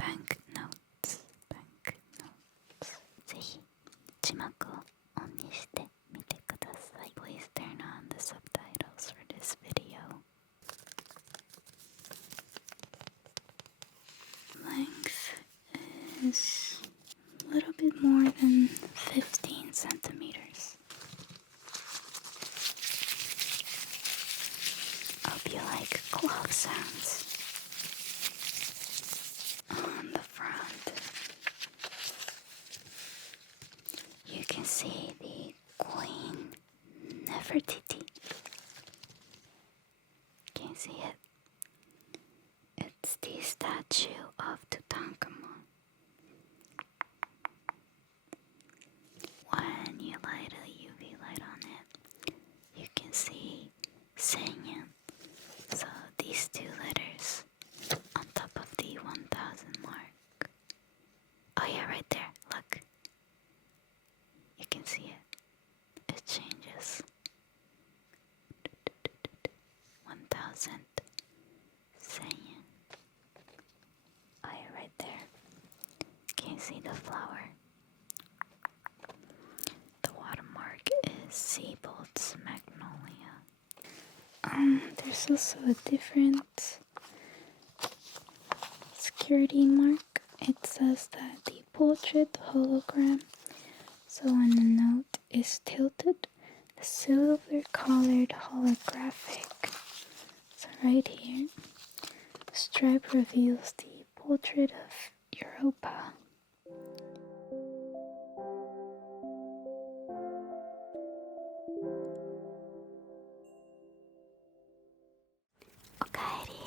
banknotes, banknotes. ぜひ字幕をオンにしてみてください。Please turn on the subtitles for this video. Length is a little bit more than 15 centimeters. Hope you like cloth sounds. On the front, you can see the Queen Nefertiti. Can you see it? It's the statue of Tutankhamun. When you light a UV light on it, you can see Senyan. So these two letters on top of the 1000 mark. Oh yeah, right there, look. You can see it. It changes. 1000 Senyan. Oh yeah, right there. Can you see the flower? The watermark is Siebold's Magnolia. There's also a different security mark. It says that the portrait hologram, so when the note is tilted, the silver-colored holographic. So right here, the stripe reveals the portrait of Europa. Okaeri.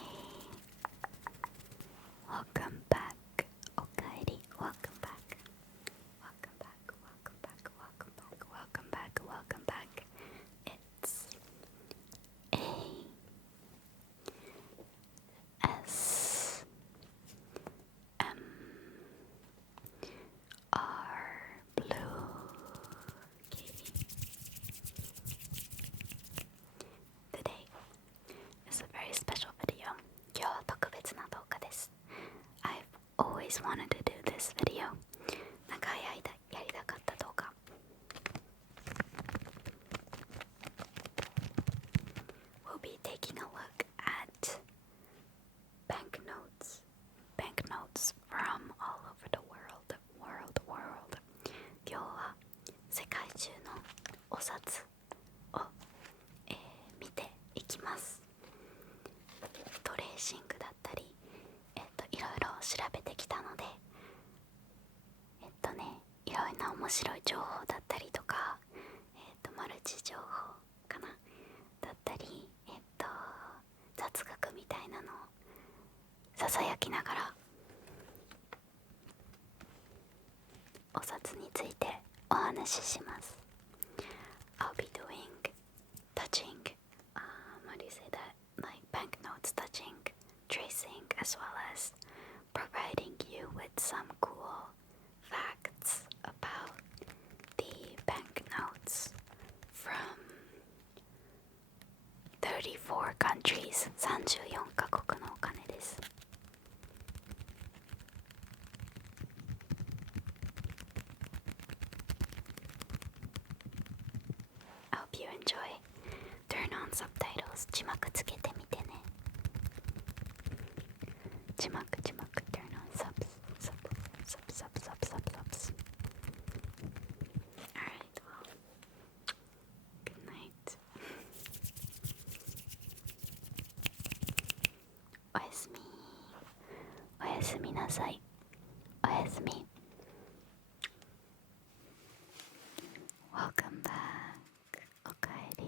Welcome back. Okaeri. Welcome back. Welcome back. Welcome back. Welcome back. Welcome back. Welcome back. It's Blue Katie. Today is a very special video. 今日は特別な動画です。I've always wanted to do this video. 長い間やりたかった動画。We'll be taking a look at banknotes from all over the world. 今日は世界中のお札を、見ていきます。トレーシングだったり、いろいろ調べてきたので、いろいろな面白い情報だったりとか、マルチ情報かなだったり、雑学みたいなのをささやきながらお札についてお話しします。I'll be doing touching, what do you say that? Like banknotes touching, tracing, as well as providing you with some cool facts about the banknotes from 34 countries, 34カ国のお金です。I hope you enjoy. Turn on subtitles. 字幕つけてみてね。字幕。Turn on subs. Alright, well, good night. おやすみ。おやすみなさい。おやすみ。Welcome back. おかえり。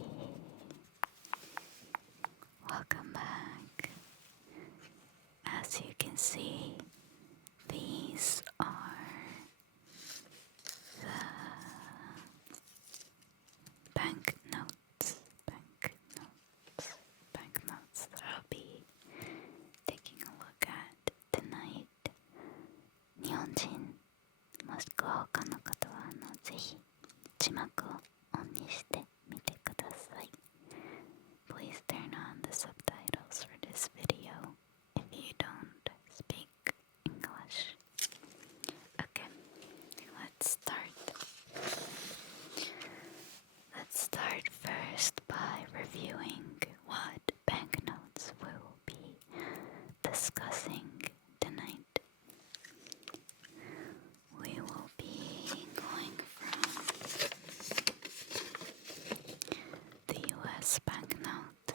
Welcome back. As you can see, these are the banknotes that I'll be taking a look at tonight. 日本人もしくは他の方はぜひ字幕をオンにしてみてください。Please turn on the subtitles for this video if you don't speak discussing tonight. We will be going from the US banknote.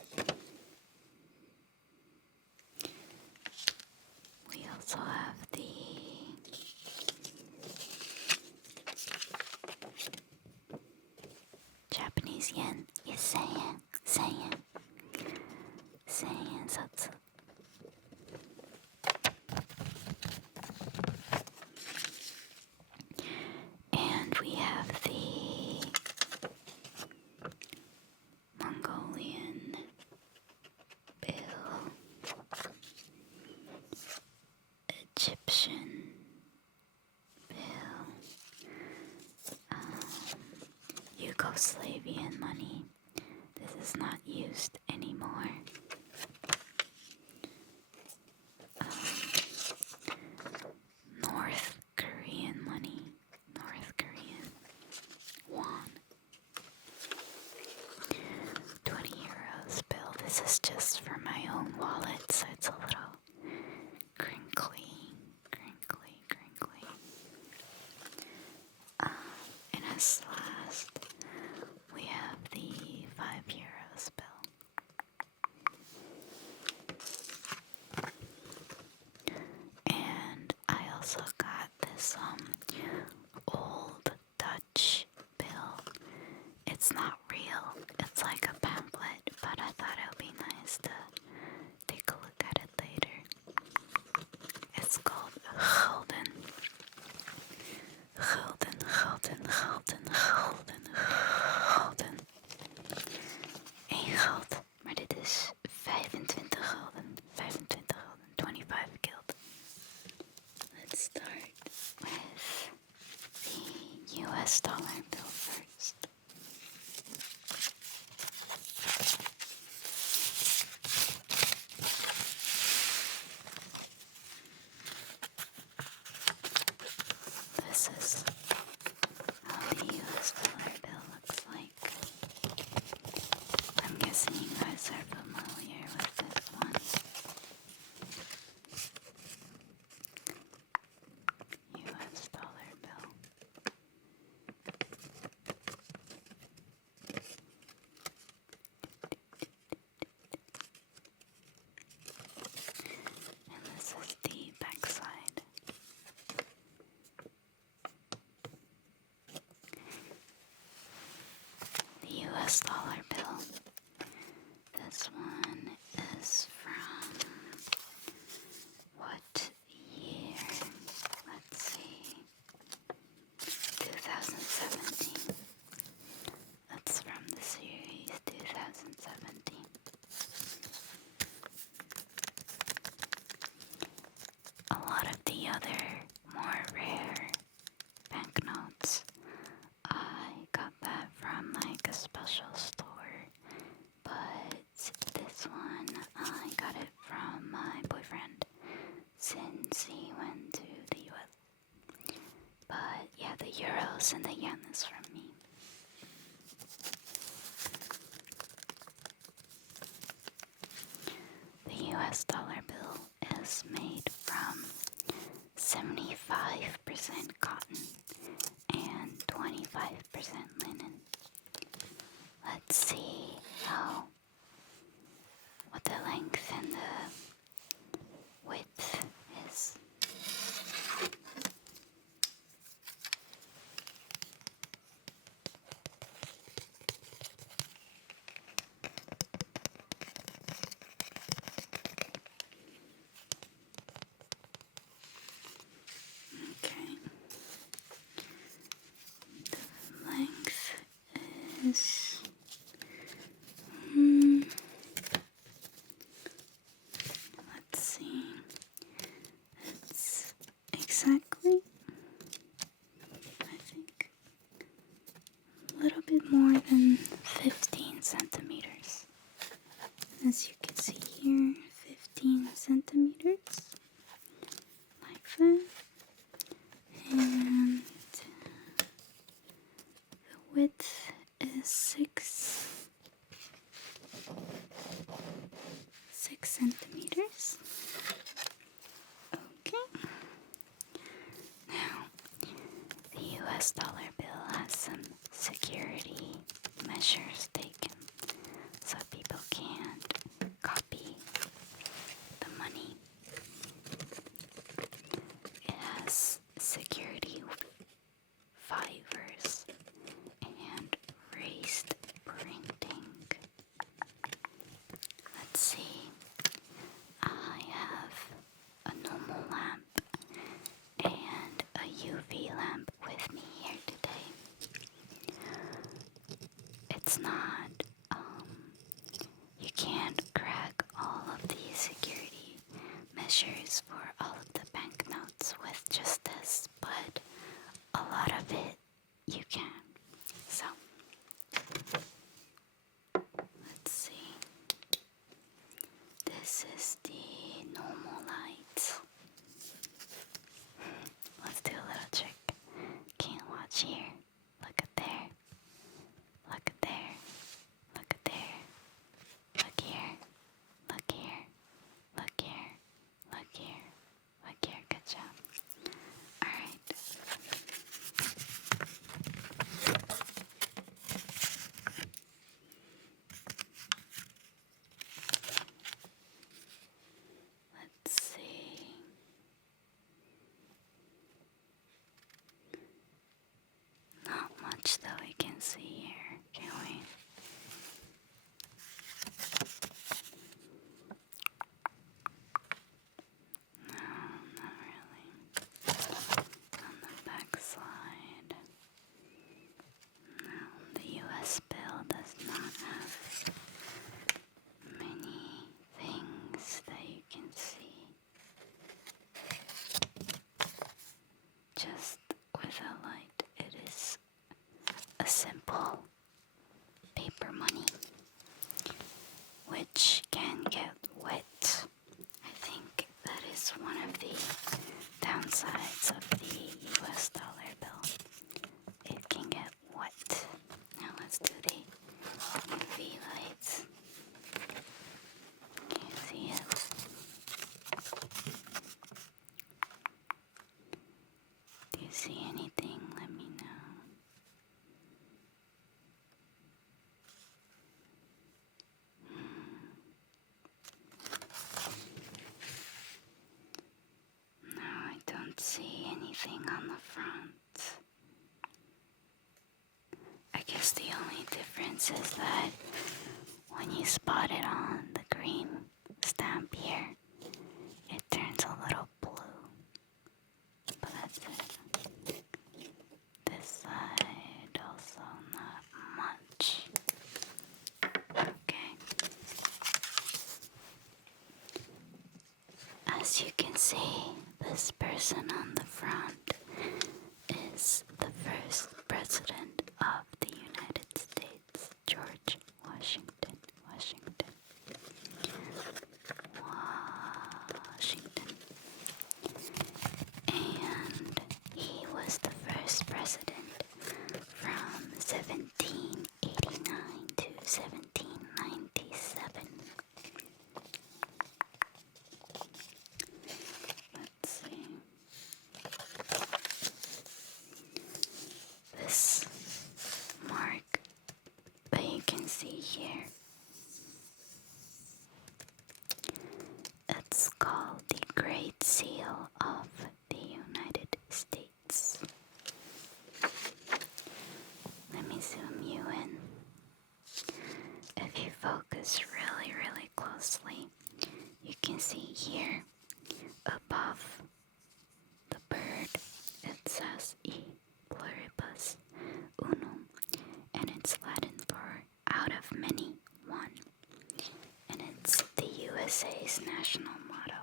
We also have the Japanese yen, is 1000 yen satsu. And we have the Mongolian bill, Egyptian bill, Yugoslavian money. This is not used anymore. North Korean money, North Korean won. 20 euros bill. This is just for my own wallet, so it's a little crinkly. And as last, we have the 5 euros bill. And I also got this old Dutch bill. It's not real, it's like a pamphlet, but I thought it would be nice to take a look at it later. It's called Gulden. Eén guld, maar dit is 25 gulden. 25 gulden, 25 guild. Let's start with the US dollar bill first. This is how the US dollar bill looks like. I'm guessing you guys are familiar with this one. US dollar bill. And this is the back side. The US dollar bill. This one is from what year? Let's see. 2017. That's from the series 2017. A lot of the other more rare banknotes, I got that from like a special store, but this one I got it from my boyfriend since he went to the US. But yeah, the euros and the yen is from me. The US dollar bill is made from 75% cotton and 25% linen. Let's see what the length and the width is. Okay. US dollar bill has some security measures taken so people can't copy the money. It has security fibers and raised printing. Let's see. I have a normal lamp and a UV lamp with me here today. It's not, you can't crack all of the security measures for all of the banknotes with just this, but a lot of it you can. So, let's see. This is the normal light. Let's do a little trick. Can't watch here. Look at there. Look at there. Look at there. Look here. Look here. Look here. Look here. Look here. Good job. Alright. Let's see. Not much that we can see here, can we? No, not really. On the back side. No, the US bill does not have many things that you can see. Just with a light, it is a simple paper money, which can get wet. I think that is one of the downsides of the US dollar bill. It can get wet. Now let's do the UV lights. Can you see it? Do you see anything? Let me know. No, I don't see anything on the front. I guess the only difference is that when you spot it on the green stamp here, it turns a little blue. But that's it. This side also not much. Okay. As you can see, this person on the front is the first president of the United States, George Washington. Washington. And he was the first president from 1789 to 1797. Let's see. This mark that you can see here, it's called the Great Seal of the United States. Let me zoom you in. If you focus really, really closely, you can see here above the bird, it says E pluribus unum, and it's Latin for out of many, one. And it's the USA's national motto.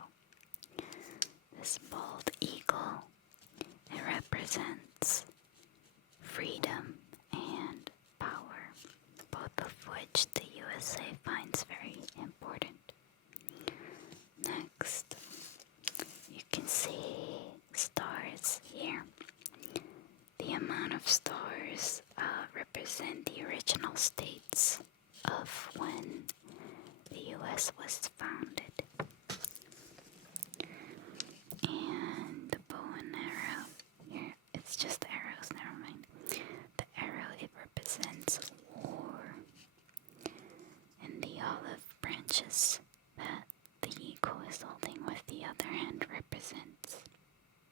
This bald eagle, it represents freedom and power, both of which the USA finds very important. Next, you can see stars here. The amount of stars represent the original states of when the US was founded. And the bow and arrow here, it's just arrows, never mind. represents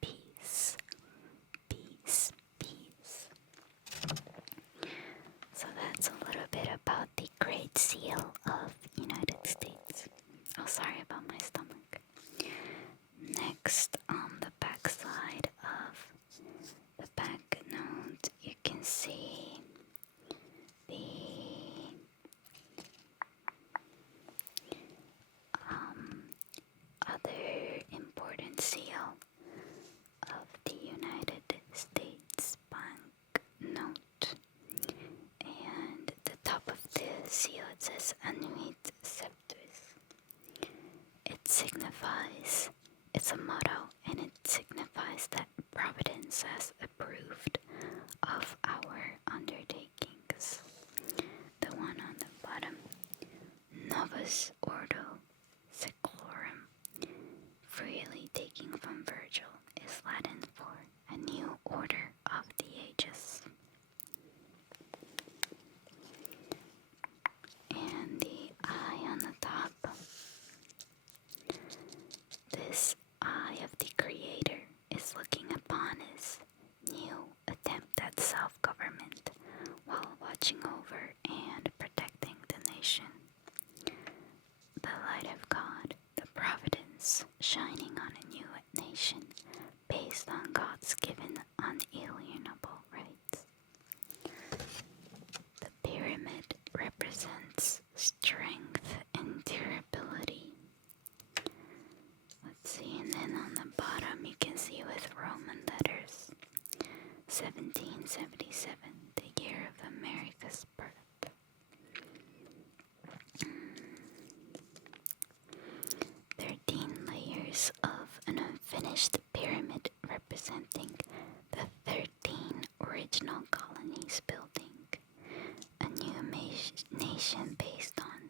peace, peace, peace. So that's a little bit about the Great Seal of United States. Oh, sorry about my stomach. Next, on the back side of the banknote, you can see the other important seal of the United States banknote. And the top of the seal, it says Annuit Septuis. It signifies, it's a motto, and it signifies that Providence has approved of our undertakings. The one on the bottom, Novus Ordo Seclorum, freely taking from Virgil, is Latin for a new order of the ages. And the eye on the top, this eye of the Creator is looking upon his new attempt at self-government while watching over and protecting the nation. The light of God, the providence shining on a new nation based on God's given unalienable rights. The pyramid represents strength and durability. Let's see, and then on the bottom you can see with Roman letters 1777, the year of America's birth. 13 layers of an unfinished pyramid representing the 13 original colonies building a new nation based on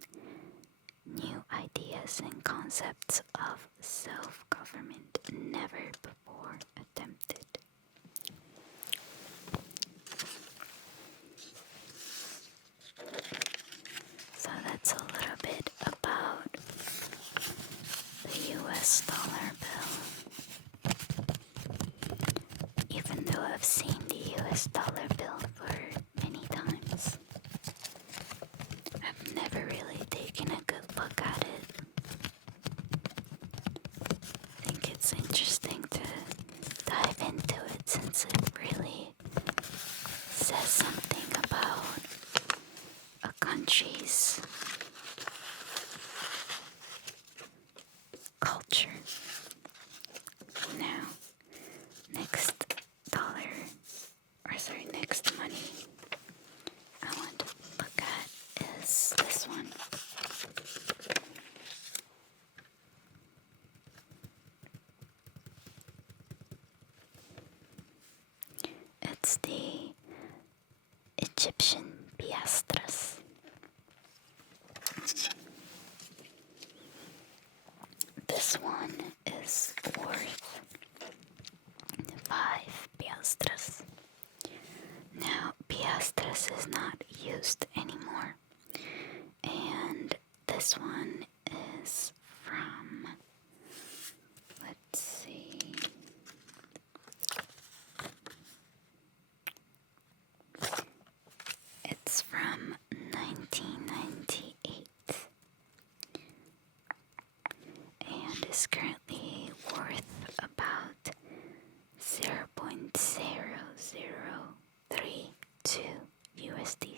new ideas and concepts of self-government never before attempted. So that's a little bit about the US dollar bill. Even though I've seen the US dollar bill for many times, I've never really taken a good look at it. I think it's interesting to dive into it since it really says something about a country's culture. Now, next next money I want to look at is this one. It's the Egyptian piastres. This one is worth 5 piastres. Now, piastres is not used anymore, and this one is from, let's see, it's from 1998 and is currently worth about 0.0032 USD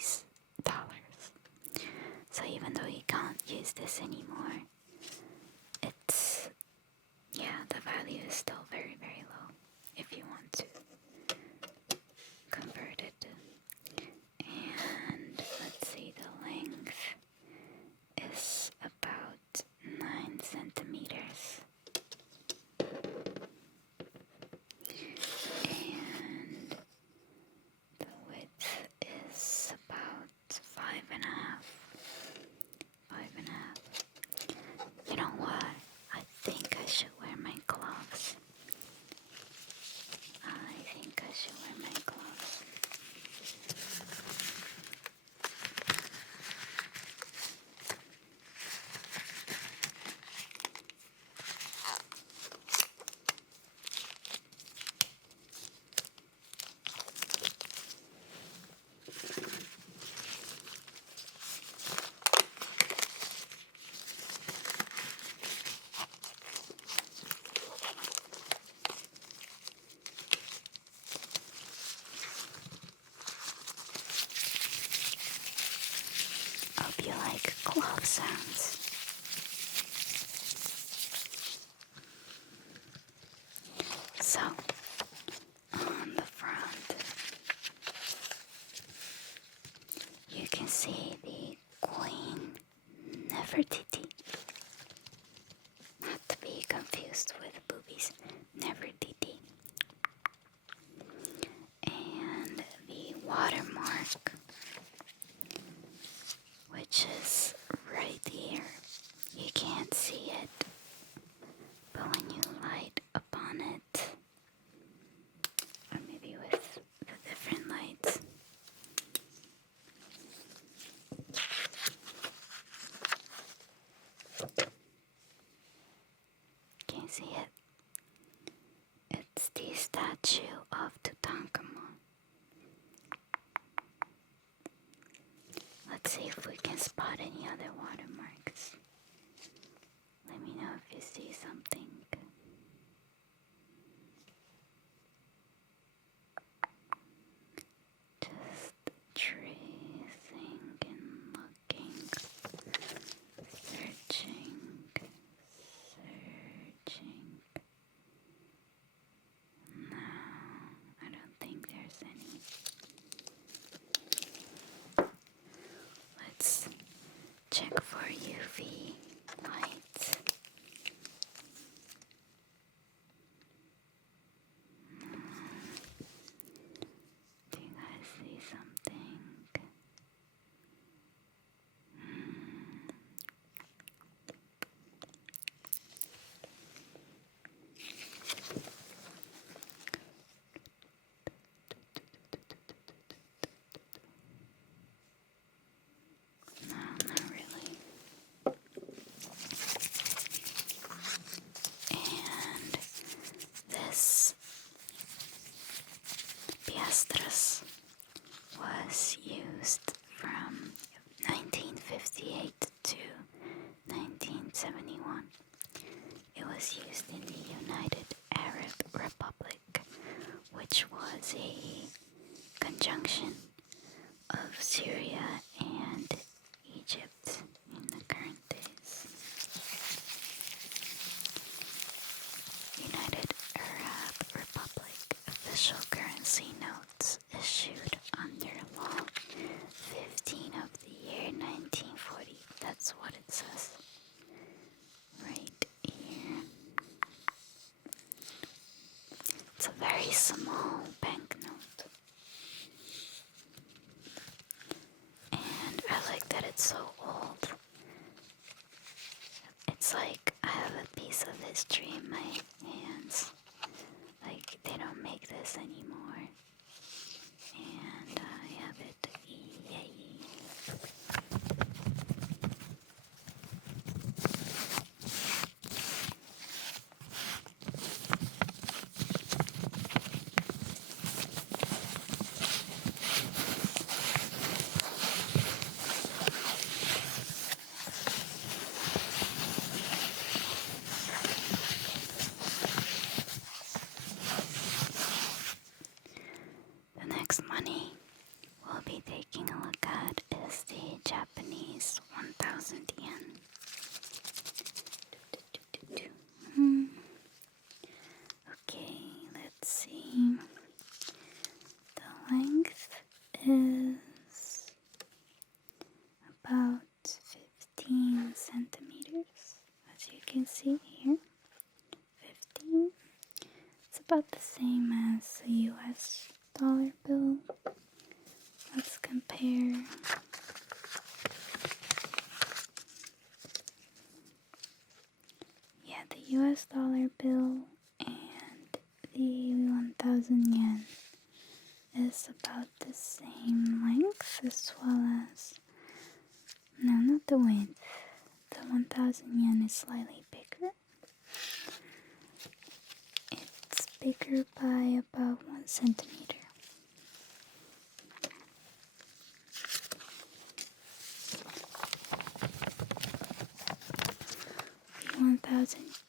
So, on the front, you can see the Queen Nefertiti. Not to be confused with boobies, Nefertiti. And the watermark, which is right here. You can't see it, but when you light upon it, or maybe with the different lights, can you see it? It's the statue of Tutankhamun. Let's see if we can spot any other watermarks. Let me know if you see something. Just tracing and looking, searching. No, I don't think there's any. Let's check for UV lights. Do you guys see something? No, not really. And this piastras was used from 1958 to 1971. It was used in the United Arab Republic, which was a conjunction of Syria and Egypt in the current days. United Arab Republic official currency notes issued under Law 15 of the year 1940. That's what it says right here. It's a very small banknote. And I like that it's so old. It's like I have a piece of history in my hands. Like they don't make this anymore. And I have it. Yay. The next money we'll be taking a look at is the Japanese 1,000 yen. Okay, let's see. The length is about 15 centimeters, as you can see here. 15. It's about the same as a US dollar bill. Let's compare. Yeah, the US dollar bill and the 1,000 yen is about the same length, as well as, no, not the width. The 1,000 yen is slightly bigger. It's bigger by about 1 centimeter.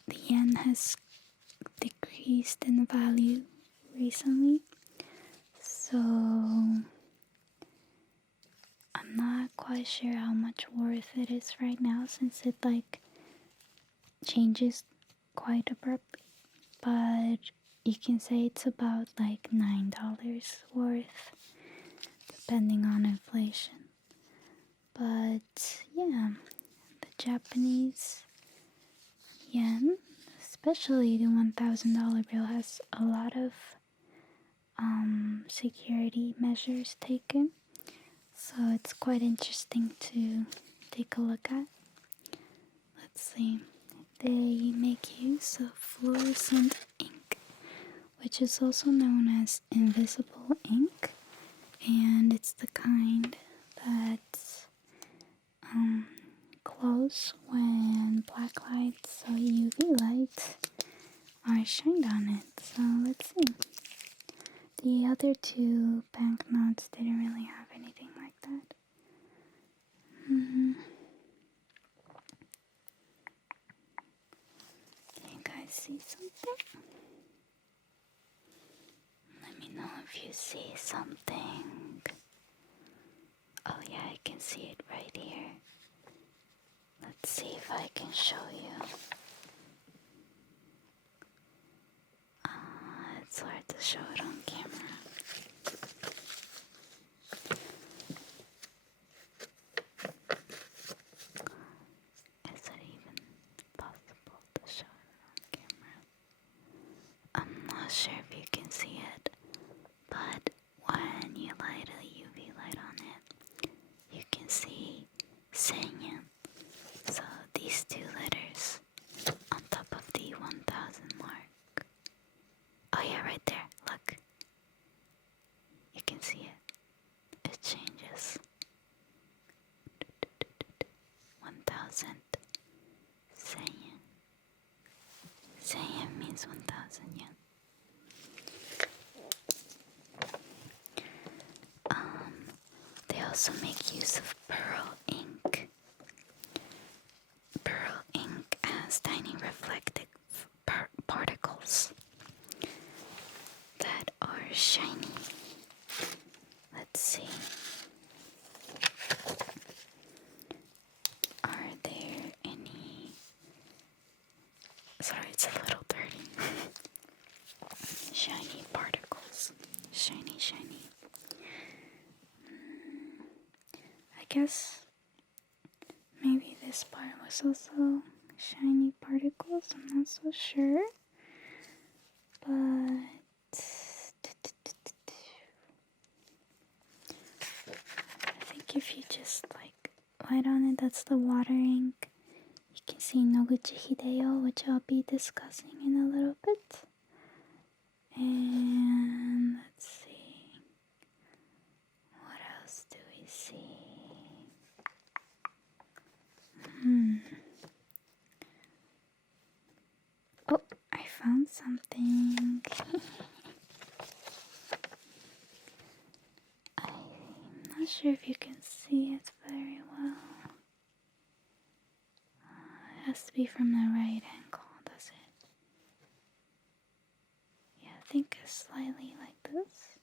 The yen has decreased in value recently, so I'm not quite sure how much worth it is right now, since it changes quite abruptly. But you can say it's about like $9 worth, depending on inflation. But yeah, the Japanese yen, especially the $1,000 bill, has a lot of security measures taken. So it's quite interesting to take a look at. Let's see. They make use of fluorescent ink, which is also known as invisible ink, and it's the kind that glows when black lights or UV lights are shined on it. So let's see. The other two banknotes didn't really have anything like that. Can you guys see something? Let me know if you see something. Oh yeah, I can see it right here. Let's see if I can show you. It's hard to show it on camera. Is it even possible to show it on camera? I'm not sure if you can see it, but when you light a UV light on it, you can see Senyan. So these two letters on top of the 1000 mark. Oh yeah, right there, look. You can see it. It changes. 1000. Senyan. Senyan means 1000 yen. They also make use of pearl ink. Pearl ink has tiny reflective particles that are shiny. Let's see. Are there any... Sorry, it's a little dirty. Shiny particles. Shiny, shiny. I guess maybe this part was also shiny particles. I'm not so sure. But I think if you just like light on it, that's the water ink. You can see Noguchi Hideo, which I'll be discussing in a little bit. And let's see. What else do we see? Oh, I found something. I'm not sure if you can see it very well. It has to be from the right angle, does it? Yeah, I think it's slightly like this.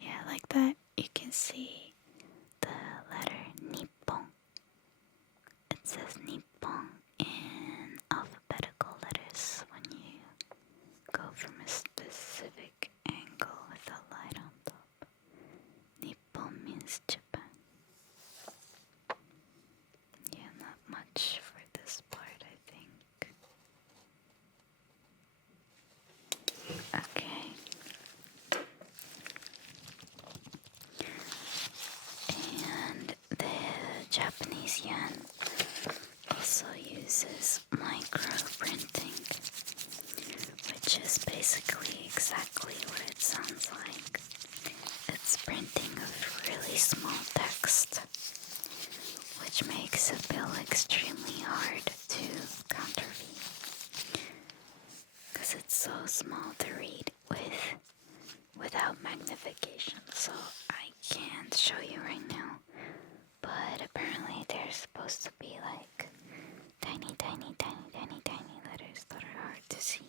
Yeah, like that. You can see the letter Nippon. It says Nippon in alphabetical letters when you go from a specific angle with a light on top. Nippon means Japan. Yeah, not much for this part, I think. Okay. And the Japanese yen also uses microprinting, which is basically exactly what it sounds like. It's printing of really small text, which makes a bill extremely hard to counterfeit, because it's so small to read without magnification. So I can't show you right now, but apparently they're supposed to be like tiny, tiny, tiny, tiny, tiny letters that are hard to see.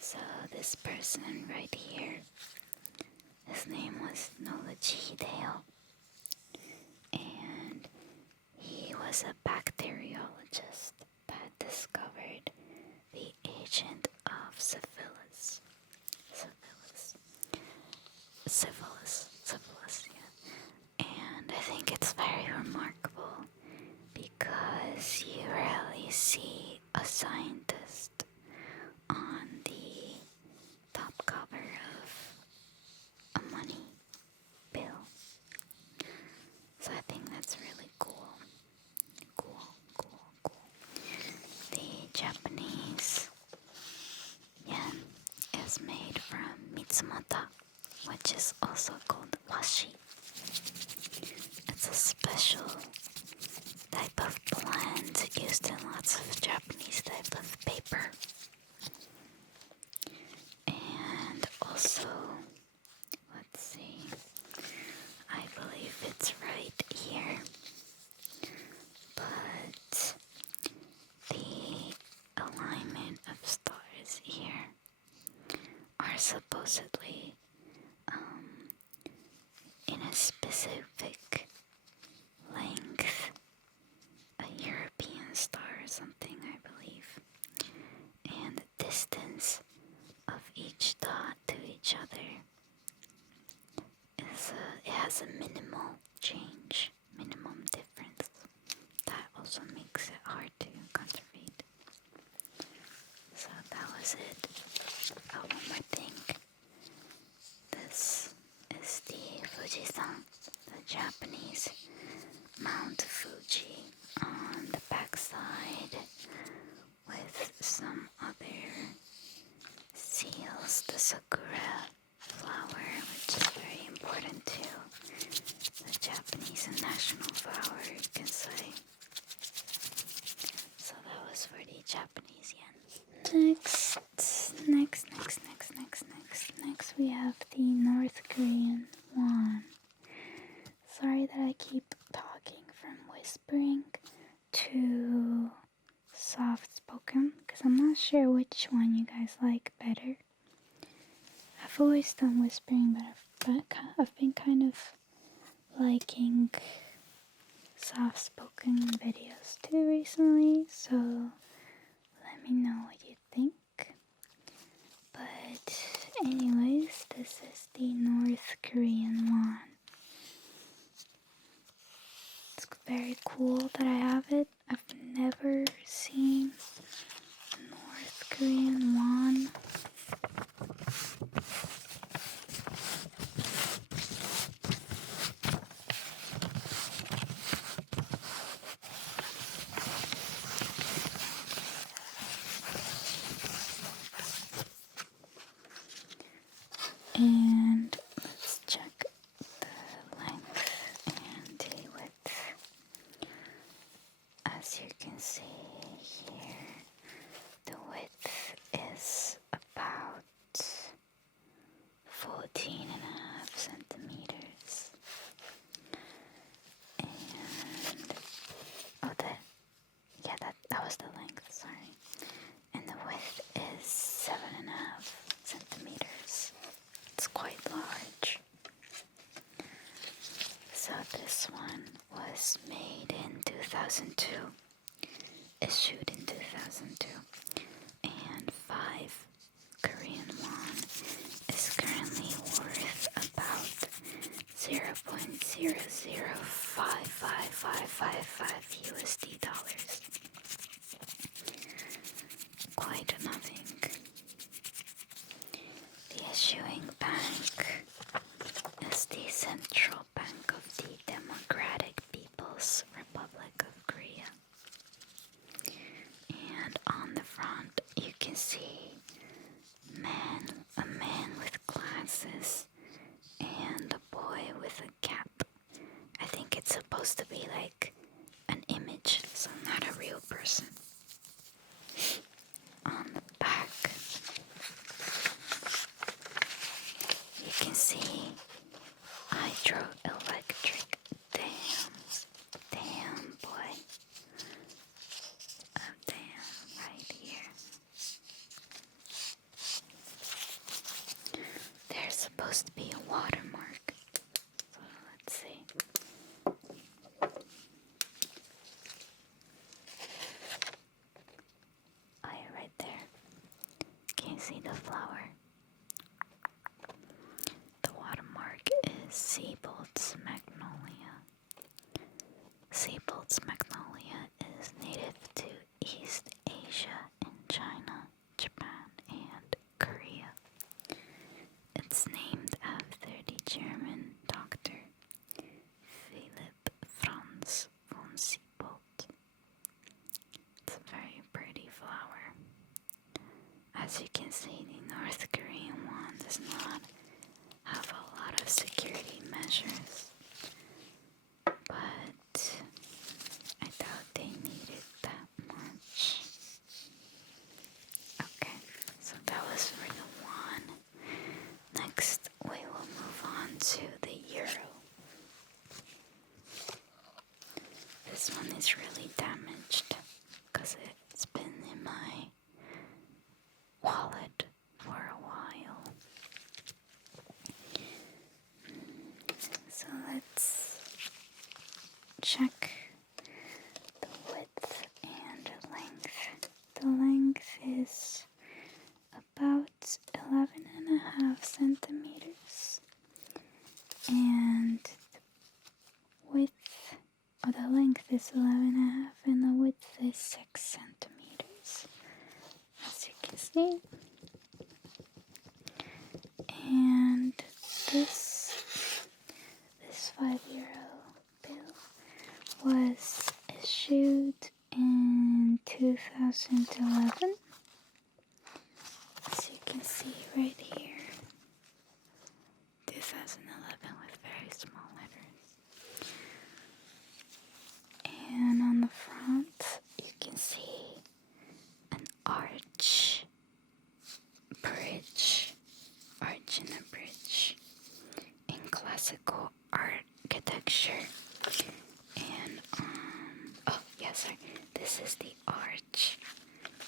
So this person right here, his name is Noguchi Hideo, and he was a bacteriologist that discovered the agent of syphilis. Syphilis, yeah. And I think it's very remarkable because you rarely see a scientist on the top cover of a money bill. So I think that's really cool. Cool. The Japanese yen is made from Mitsumata, which is also called washi. It's a special type of blend used in lots of Japanese type of paper. And also, let's see, I believe it's right here, but the alignment of stars here are supposedly in a specific length, a European star or something, I believe, and the distance of each dot to each other it has a minimal change, minimum difference. That also makes it hard to conservate. So that was it. Oh, one more thing. This is the Fujisan, the Japanese Mount Fuji on the backside with some other seals, the sakura flower, which is very important to the Japanese national flower, you can say. So that was for the Japanese yen. Next we have the North Korean won. Sorry that I keep talking from whispering to soft spoken, because I'm not sure which one you guys like better. I've always done whispering, but I've been kind of liking soft spoken videos too recently, so let me know what you think. But anyways, this is the North Korean won. It's very cool that I have it. I've never seen North Korean won. And let's check the length and the width. As you can see here, the width is about 14.5 centimeters. And that was the length, sorry. And the width is 7.5 centimeters. It's quite large. So this one was made in 2002, issued in 2002, and 5 Korean won is currently worth about 0.0055555 USD dollars. Quite nothing. The issuing bank is the Central Bank of the Democratic People's Republic of Korea. And on the front you can see a man with glasses and a boy with a cap. I think it's supposed to be like an image, so not a real person. On the back you can see hydroelectric dam, boy. A dam right here. There's supposed to be a watermark is Siebold's magnolia. Siebold's magnolia is native to East Asia in China, Japan, and Korea. It's named after the German doctor Philipp Franz von Siebold. It's a very pretty flower. As you can see, the North Korean one does not have a lot of security measures, but I doubt they needed that much. Okay, so that was for the won. Next, we will move on to the euro. This one is really damaged because it's been in my wallet for a while. So let's check the width and length. The length is about 11.5 centimeters, and the length is 11.5 and the width is 6 centimeters, as you can see. And this 5-euro bill was issued in 2011, as you can see right here. 2011 with very small letters. And on the front, you can see an arch in a bridge in classical architecture. And this is the arch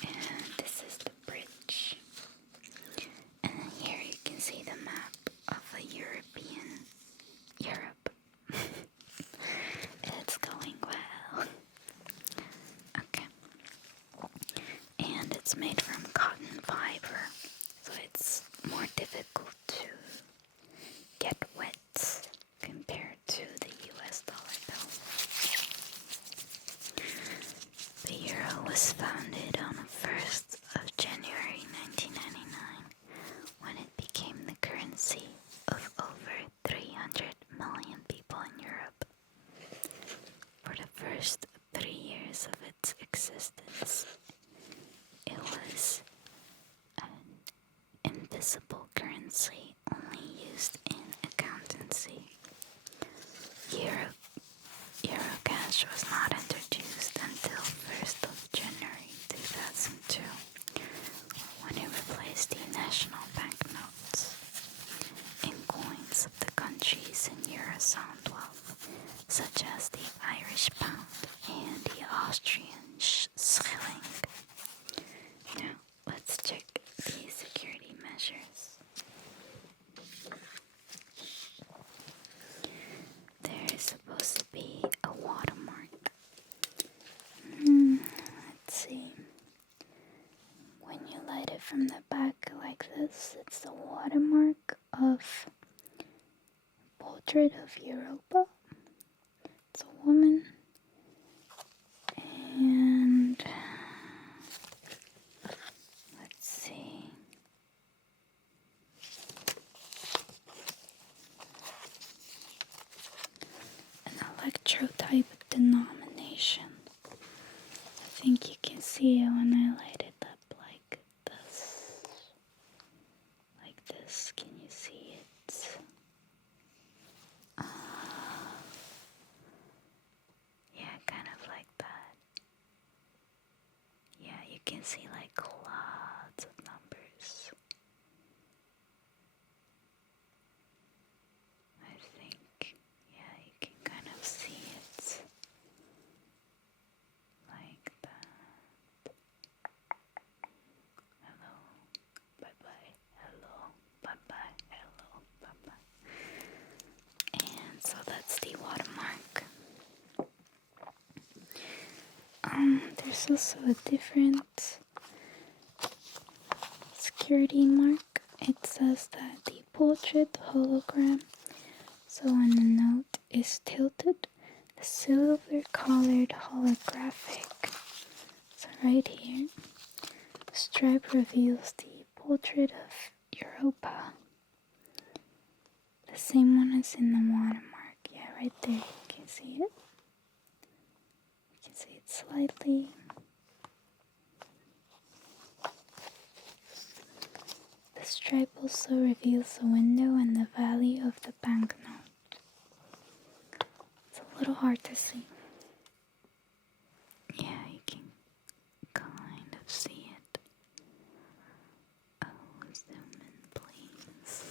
and this is the bridge. And then here you can see the map of Europe. It's going well. Okay. And it's made from cotton fiber, so it's more difficult to get wet compared to the US dollar bill. The euro was founded on the 1st of January 1999 when it became the currency of over 300 million people in Europe. For the first 3 years of its existence, it was an invisible currency only used in accountancy. Euro cash was not introduced until 1st of January 2002, when it replaced the national banknotes in coins of the countries in Eurozone 12, such as the Irish pound and the Austrian schilling. Now, let's check the security measures. There is supposed to be a watermark. Let's see. When you light it from the back like this, it's the watermark of Portrait of Europa. It's a woman. And let's see. An electrotype denomination. I think you can see it when I light it up like this. Like this. Can you see it? Yeah, kind of like that. Yeah, you can see like lots of numbers. I think, yeah, you can kind of see it like that. Hello, bye-bye, hello, bye-bye, hello, bye-bye. And so that's the watermark. There's also a different security mark. It says that the portrait hologram, so So when the note is tilted, the silver colored holographic. So right here, the stripe reveals the portrait of Europa. The same one as in the watermark. Yeah, right there. You can see it. You can see it slightly. The stripe also reveals the window and the value of the banknote. It's a little hard to see. Yeah, you can kind of see it. Oh, zoom in, please.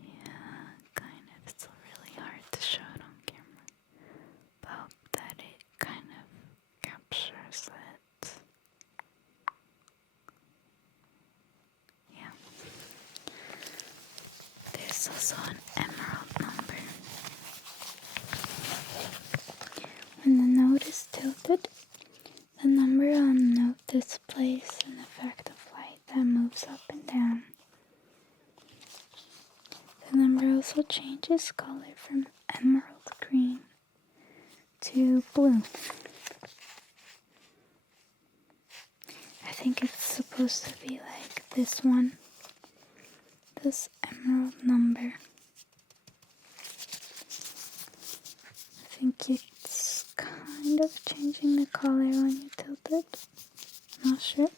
Yeah, kind of. It's really hard to show it on camera. But I hope that it kind of captures it. Yeah. There's also an emerald number. When the note is tilted, the number on the note displays an effect of light that moves up and down. The number also changes color from emerald green to blue. I think it's supposed to be like this one, this emerald number. I think it's kind of changing the color when you tilt it. Not sure.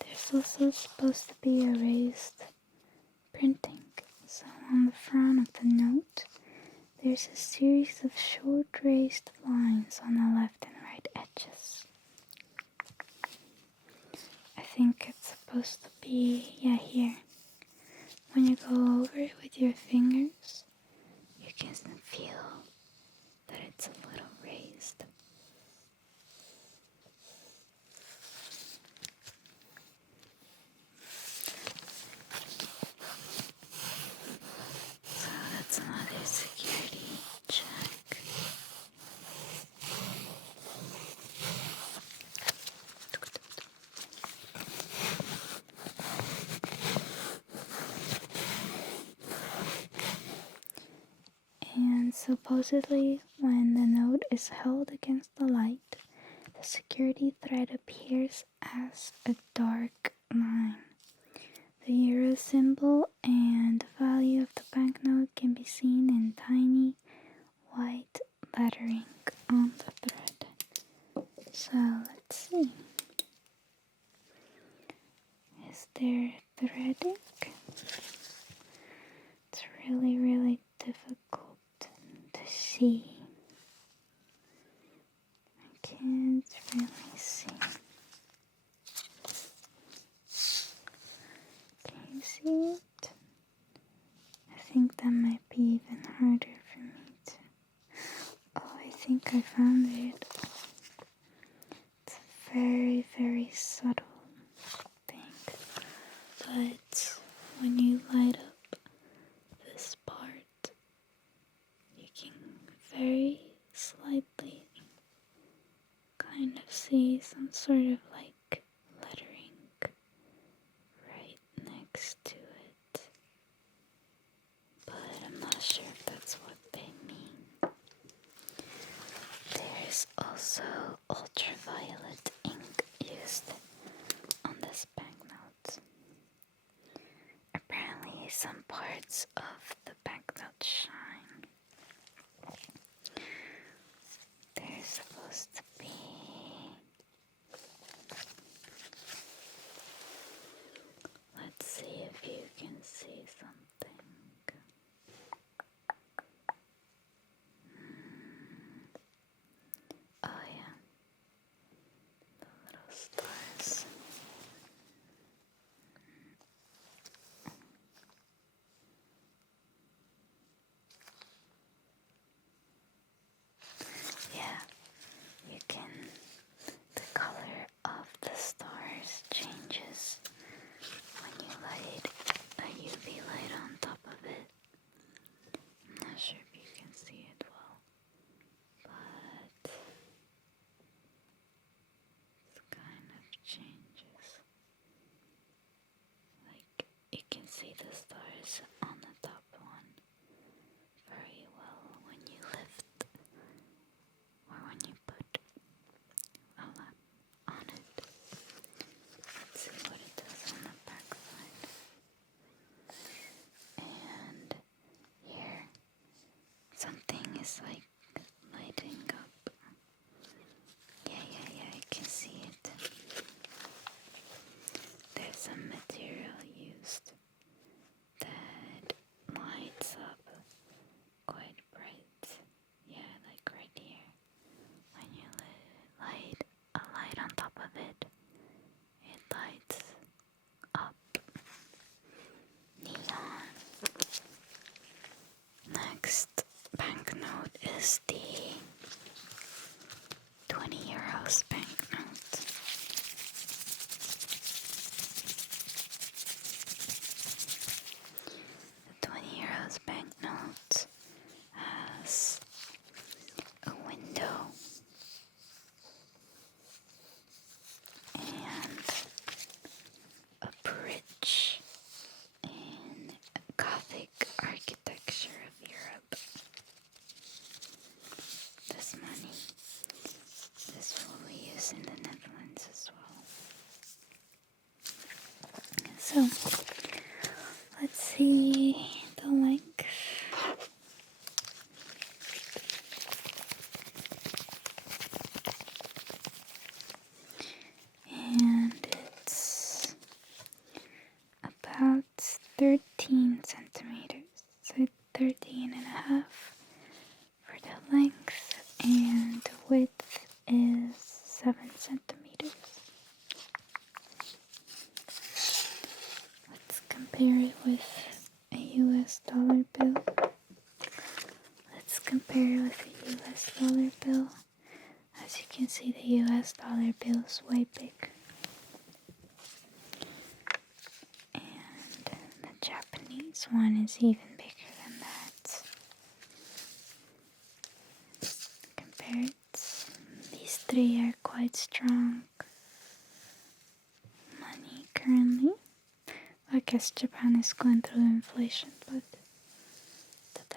There's also supposed to be a raised printing. So on the front of the note, there's a series of short raised lines on the left and right edges. I think it's supposed to be, here. When you go over it with your fingers, you can feel that it's a little raised. So that's another security check. And supposedly, when the note is held against the light, the security thread appears as a dark line. The euro symbol and the value of the banknote can be seen in tiny white lettering on the thread. So let's see. Is there threading? It's really, really difficult to see. I can't really see. Can you see it? I think that might be even harder for me to. Oh, I think I found it. It's a very, very subtle thing. But when you light up this part, you can very slightly kind of see some sort of like lettering right next to it. But I'm not sure if that's what they mean. There's also ultraviolet ink used on this banknote. Apparently some parts of the banknote shine. There's supposed to be let's see if you can see something. Oh yeah, the little stars. Yeah, you can, the color of the stars changes when you light a UV light on top of it. I'm not sure if you can see it well, but it kind of changes. Like, you can see the stars on the top. is like lighting up. Yeah, I can see it. There's some material used that lights up quite bright. Yeah, like right here. When you light a light on top of it, it lights up. Neon. Next banknote is the 20 euros banknote. The 20 euros banknote has a window and a bridge in Gothic architecture of Europe. This money, this will be used in the Netherlands as well. So, let's see the length. And it's about 13 centimeters, so 13 and a half for the length, and the width is 7 centimeters. Let's compare it with a US dollar bill. Let's compare it with a US dollar bill. As you can see, the US dollar bill is way bigger. And the Japanese one is even bigger than that. Compared, these three are quite strong money currently. I guess Japan is going through inflation, but ta-da.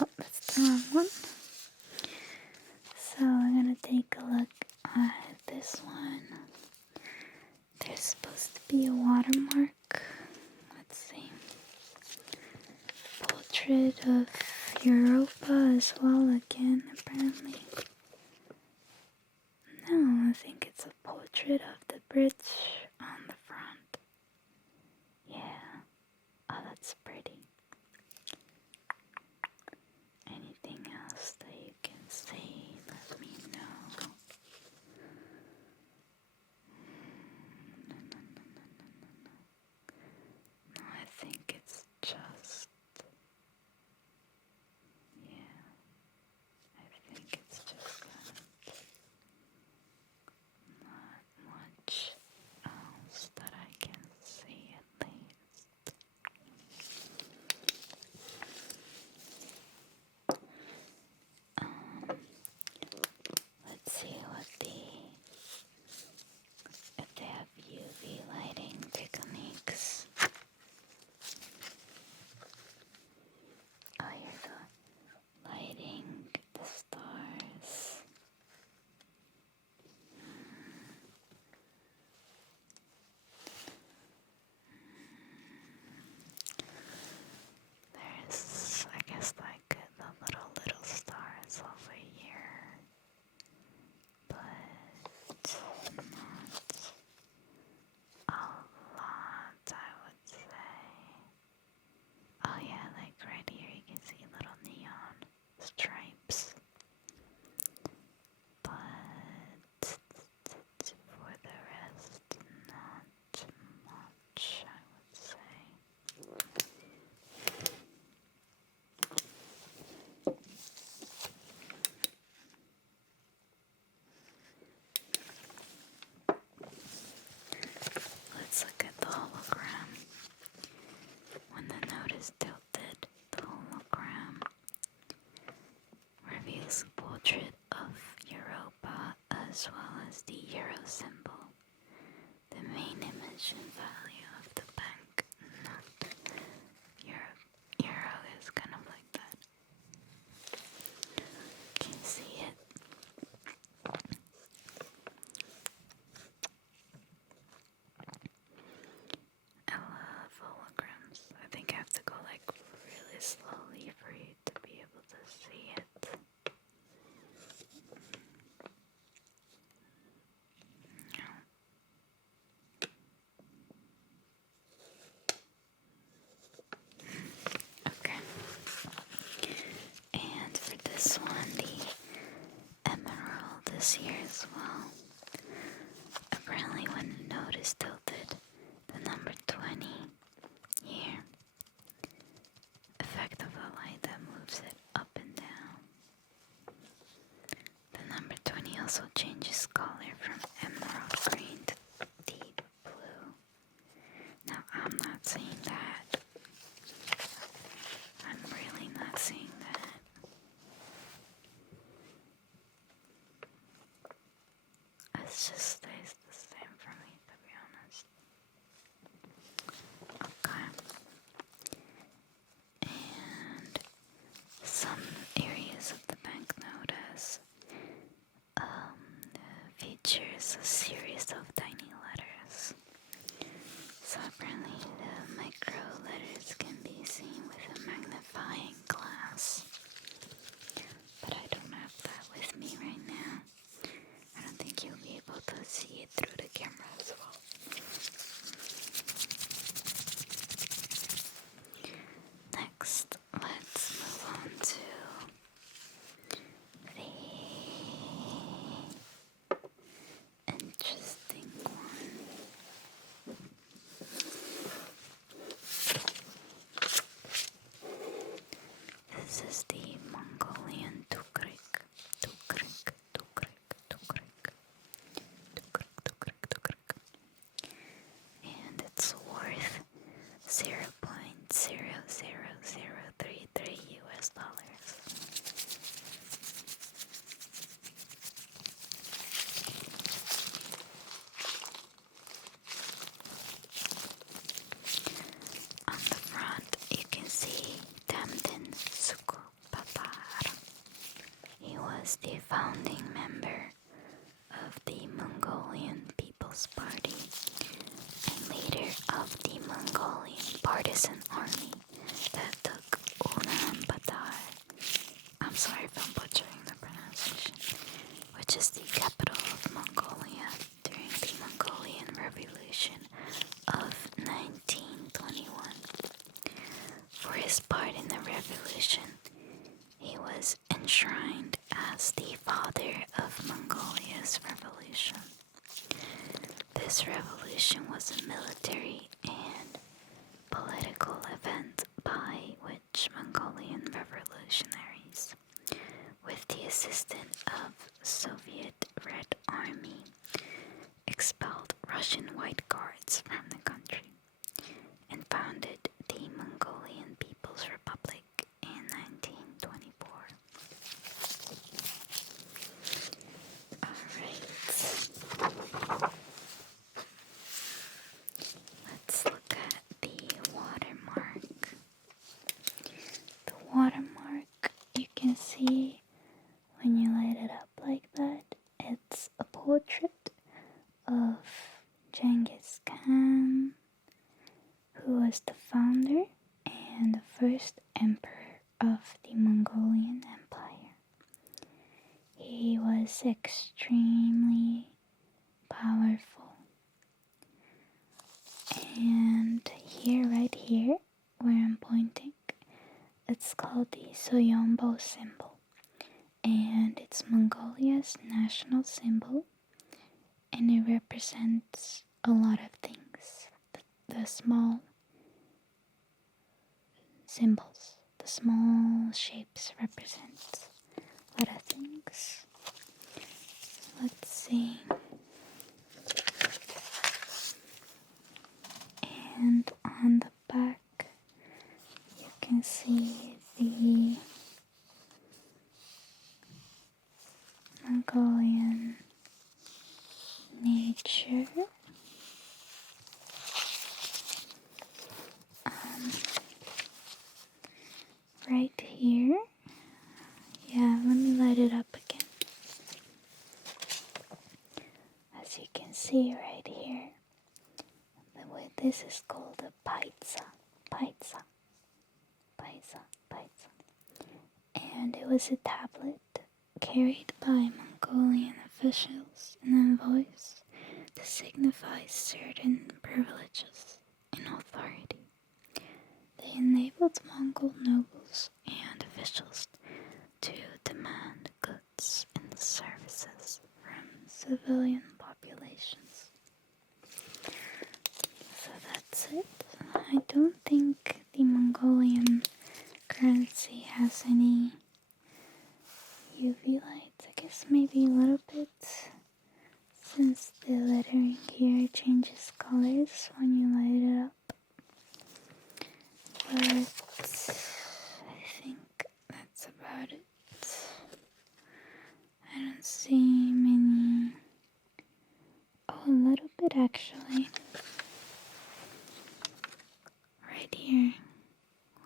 Oh, that's the wrong one. So we're gonna take a look at this one. There's supposed to be a watermark. Let's see. Portrait of Europa as well again, apparently. No, I think it's a portrait of the bridge on the front. Yeah. Oh, that's pretty. Anything else that you can see, let me know. No, I think it's just, yeah, I think it's just that. Not much else that I can see at least. Let's see if they have UV lighting techniques. Oh, here's the lighting, the stars. There's, I guess, like the little stars over here, but not a lot, I would say. Oh yeah, like right here you can see little neon stripes, but for the rest, not much, I would say. Let's look at the hologram. When the note is tilted, the hologram reveals a portrait of Europa as well as the euro symbol, the main image and value of the bank note. Euro is kind of like that. Can you see it? I love Well, apparently when the node is tilted, the number 20 here, effect of a light that moves it up and down. The number 20 also changes color from emerald green to deep blue. Now I'm not seeing that. I'm really not seeing that. It just stays the same for me, to be honest. Okay. And some areas of the banknote has features a series of tiny letters. So apparently the micro letters can be seen with a magnifying glass. But I don't have that with me right now. I don't think you'll be able to see it through the camera as well. Next, let's move on to the interesting one. This is the Mongolian Tukrik. Tukrik, Tukrik, Tukrik. Tukrik, Tukrik, Tukrik. And it's worth 0.00033 US dollars. On the front, you can see Tamdin Suku Papar. He was the founding member of the Mongolian People's Party and leader of the Mongolian partisan army that took Ulaanbaatar. I'm sorry if I'm butchering the pronunciation, which is the capital of Mongolia during the Mongolian Revolution of 1921. For his part in the revolution, he was enshrined as the father of Mongolia's revolution. This revolution was a military and political event by which Mongolian revolutionaries, with the assistance of Soviet Red Army, expelled Russian White Guards from the country and founded the Mongolian People's Republic in 1924. Alright. Let's look at the watermark. The watermark, you can see when you light it up like that, it's a portrait of Genghis Khan, who was the founder and the first emperor of the Mongolian Empire. He was extremely powerful. And here, right here, where I'm pointing, it's called the Soyombo symbol. And it's Mongolia's national symbol. And it represents a lot of things. The small symbols, the small shapes represent a lot of things. Let's see. And on the back, you can see the Mongolian nature. Right here. Yeah, let me light it up again. As you can see right here, the way this is called a paitsa. Paitsa. Paitsa. Paitsa. And it was a tablet carried by Mongolian officials and envoys to signify certain privileges and authority. They enabled Mongol nobles and officials to demand goods and services from civilian populations. So that's it. I don't think the Mongolian currency has any UV lights. I guess maybe a little bit, since the lettering here changes colors when you light it up. But I think that's about it. I don't see many. Oh, a little bit actually. Right here,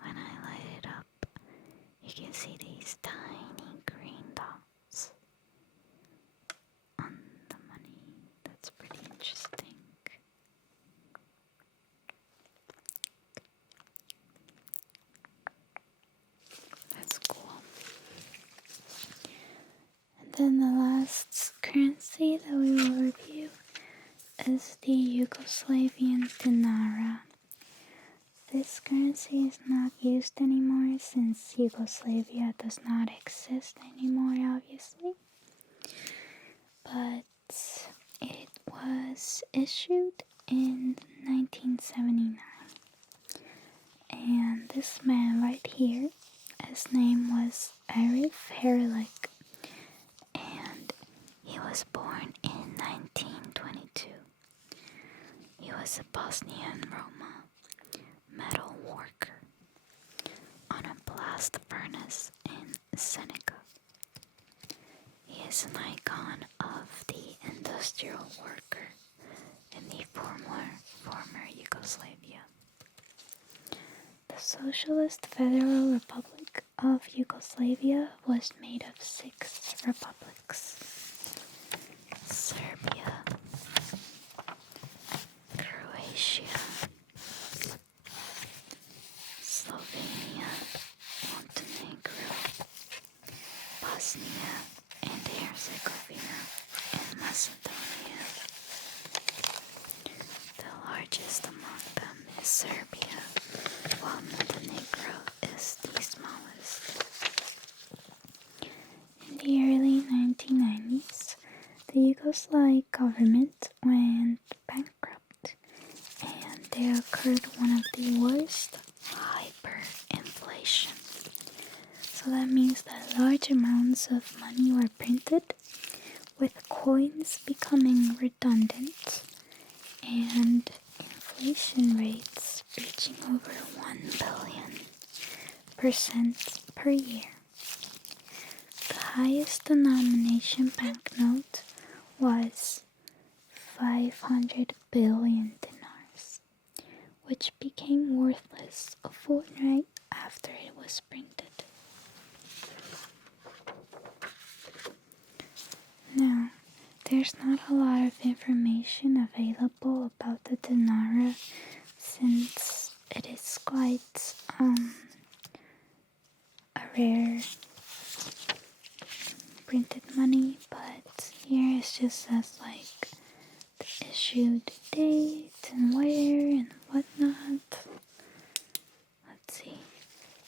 when I light it up, you can see these tiny green dots on the money. That's pretty interesting. That's cool. And then the last currency that we will review is the Yugoslavian dinara. This currency is not used anymore since Yugoslavia does not exist anymore, obviously. But it was issued in 1979. And this man right here, his name was Arif Herilik, and he was born in 1922. He was a Bosnian Roma metal worker on a blast furnace in Seneca. He is an icon of the industrial worker in the former Yugoslavia. The Socialist Federal Republic of Yugoslavia was made of 6 republics: Serbia, Croatia, Slovenia, Montenegro, Bosnia and Herzegovina, and Macedonia. The largest among them is Serbia, while Montenegro is the smallest. In the early 1990s, the Yugoslav government went bankrupt, and there occurred one of the worst hyperinflation. So that means that large amounts of money were printed, with coins becoming redundant and inflation rates reaching over 1,000,000,000% per year. The highest denomination banknote was 500 billion dinars, which became worthless a fortnight after it was printed. Now, there's not a lot of information available about the dinara since it is quite a rare printed money, but here it just says like the issued date and where and whatnot. Let's see.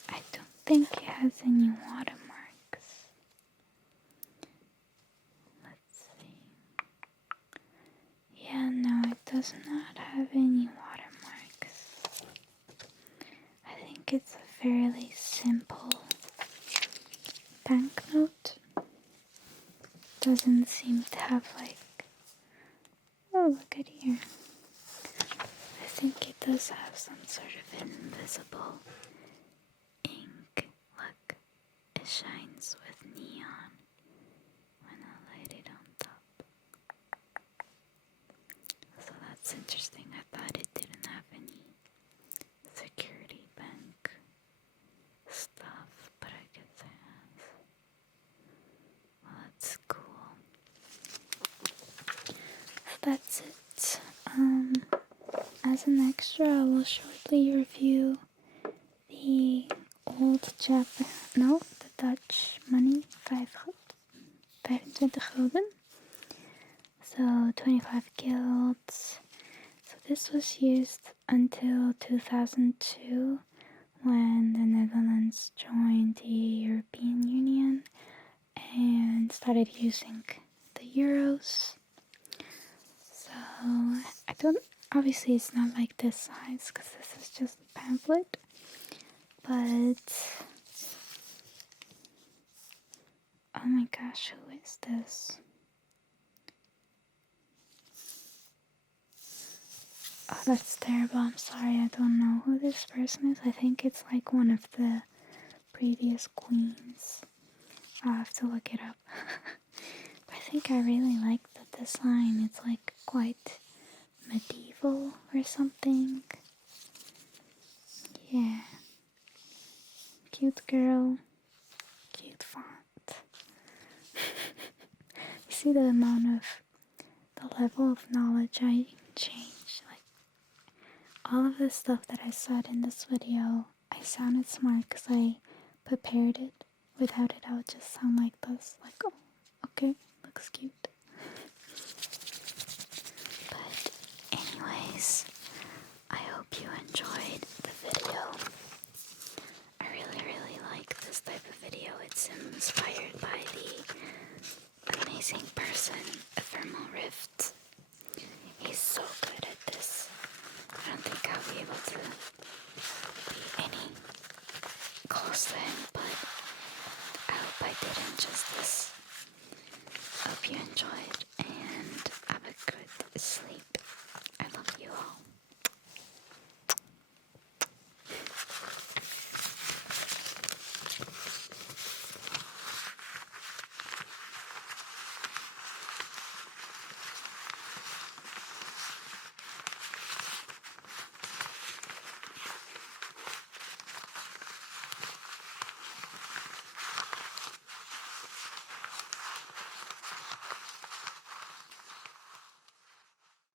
I don't think it has any watermarks. Let's see. Yeah, no, it does not have any watermarks. I think it's a fairly simple banknote. Doesn't seem to have like, oh, look at here. I think it does have some sort of invisible ink. Look, it shines with neon when I light it on top. So that's interesting. I thought it didn't have any security bank stuff, but I guess it has. Well, that's cool. That's it. As an extra, I will shortly review the the Dutch money, 25 gulden. So 25 guilds. So this was used until 2002 when the Netherlands joined the European Union and started using the euros. So I don't, obviously it's not like this size because this is just a pamphlet, but oh my gosh, who is this? Oh, that's terrible. I'm sorry, I don't know who this person is. I think it's like one of the previous queens. I'll have to look it up. But I think I really like the design. It's like quite medieval or something. Yeah. Cute girl. Cute font. You see the amount of, the level of knowledge I changed. Like, all of the stuff that I said in this video, I sounded smart because I prepared it. Without it, I would just sound like this. Like, oh, okay, looks cute. But anyways, I hope you enjoyed the video. I really like this type of video. It's inspired by the amazing person, Ephemeral Rift